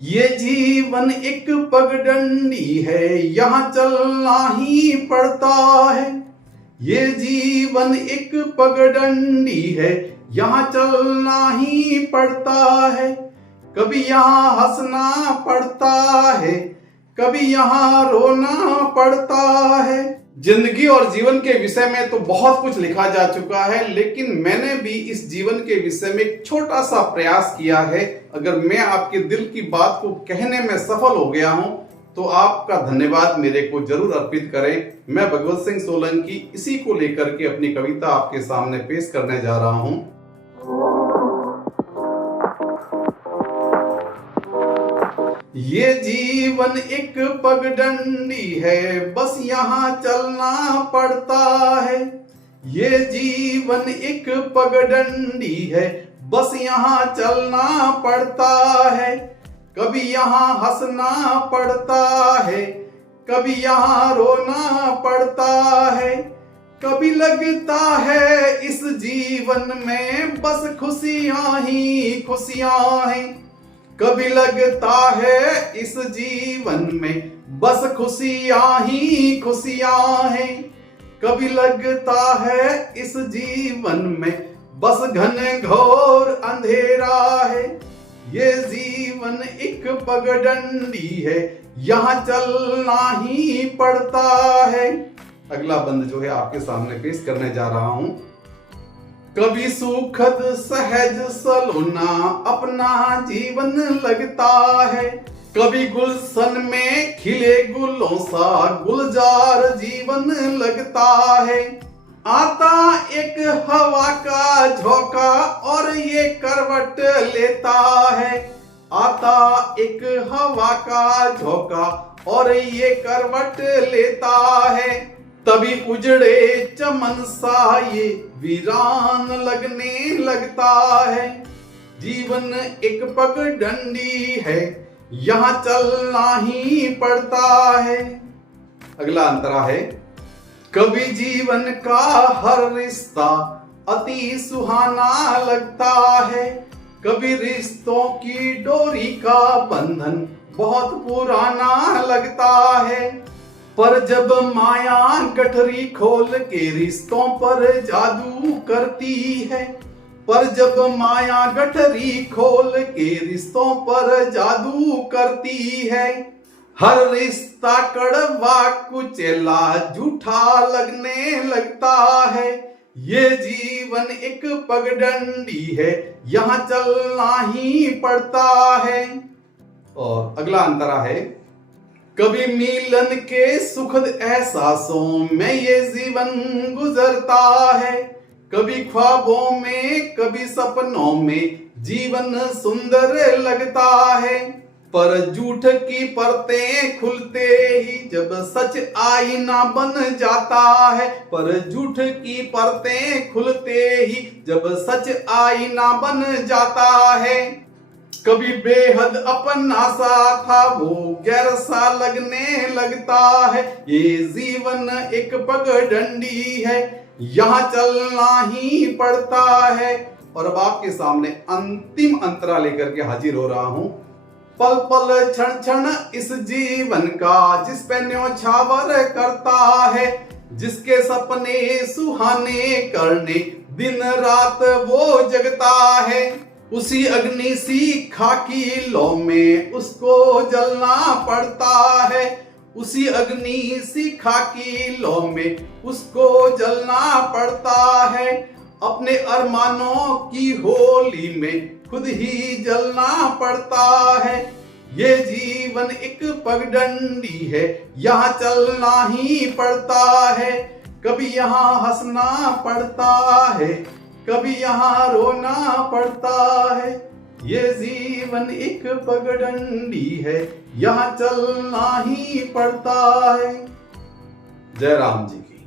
ये जीवन एक पगडंडी है, यहाँ चलना ही पड़ता है। ये जीवन एक पगडंडी है, यहाँ चलना ही पड़ता है। कभी यहाँ हंसना पड़ता है, कभी यहाँ रोना पड़ता है। जिंदगी और जीवन के विषय में तो बहुत कुछ लिखा जा चुका है, लेकिन मैंने भी इस जीवन के विषय में एक छोटा सा प्रयास किया है। अगर मैं आपके दिल की बात को कहने में सफल हो गया हूं तो आपका धन्यवाद मेरे को जरूर अर्पित करें। मैं भगवत सिंह सोलंकी इसी को लेकर के अपनी कविता आपके सामने पेश करने जा रहा हूं। ये जीवन एक पगडंडी है, बस यहाँ चलना पड़ता है। ये जीवन एक पगडंडी है, बस यहाँ चलना पड़ता है। कभी यहाँ हंसना पड़ता है, कभी यहाँ रोना पड़ता है। कभी लगता है इस जीवन में बस खुशियां ही खुशियां हैं। कभी लगता है इस जीवन में बस खुशियां ही खुशियां हैं। कभी लगता है इस जीवन में बस घनघोर अंधेरा है। ये जीवन एक पगडंडी है, यहाँ चलना ही पड़ता है। अगला बंद जो है आपके सामने पेश करने जा रहा हूं। कभी सुखद सहज सलोना अपना जीवन लगता है। कभी गुलशन में खिले गुलों सा गुलजार जीवन लगता है। आता एक हवा का झोंका और ये करवट लेता है। आता एक हवा का झोंका और ये करवट लेता है। तभी उजड़े चमन सा ये वीरान लगने लगता है। जीवन एक पगडंडी है, यहाँ चलना ही पड़ता है। अगला अंतरा है। कभी जीवन का हर रिश्ता अति सुहाना लगता है। कभी रिश्तों की डोरी का बंधन बहुत पुराना लगता है। पर जब माया गठरी खोल के रिश्तों पर जादू करती है। पर जब माया गठरी खोल के रिश्तों पर जादू करती है। हर रिश्ता कड़वा कुचेला झूठा लगने लगता है। ये जीवन एक पगडंडी है, यहाँ चलना ही पड़ता है। और अगला अंतरा है। कभी मिलन के सुखद एहसासों में ये जीवन गुजरता है। कभी ख्वाबों में कभी सपनों में जीवन सुंदर लगता है। पर झूठ की परतें खुलते ही जब सच आईना बन जाता है। पर झूठ की परतें खुलते ही जब सच आईना बन जाता है। कभी बेहद अपना सा था वो गैर सा लगने लगता है। ये जीवन एक पगडंडी है, यहाँ चलना ही पड़ता है। और अब आपके सामने अंतिम अंतरा लेकर के हाजिर हो रहा हूं। पल पल क्षण क्षण इस जीवन का जिस पे न्योछावर करता है। जिसके सपने सुहाने करने दिन रात वो जगता है। उसी अग्नि सी खाकी लौ में उसको जलना पड़ता है। उसी अग्नि सी खाकी लौ में उसको जलना पड़ता है। अपने अरमानों की होली में खुद ही जलना पड़ता है। ये जीवन एक पगडंडी है, यहाँ चलना ही पड़ता है। कभी यहाँ हंसना पड़ता है, कभी यहाँ रोना पड़ता है। ये जीवन एक पगडंडी है, यहाँ चलना ही पड़ता है। जय राम जी की।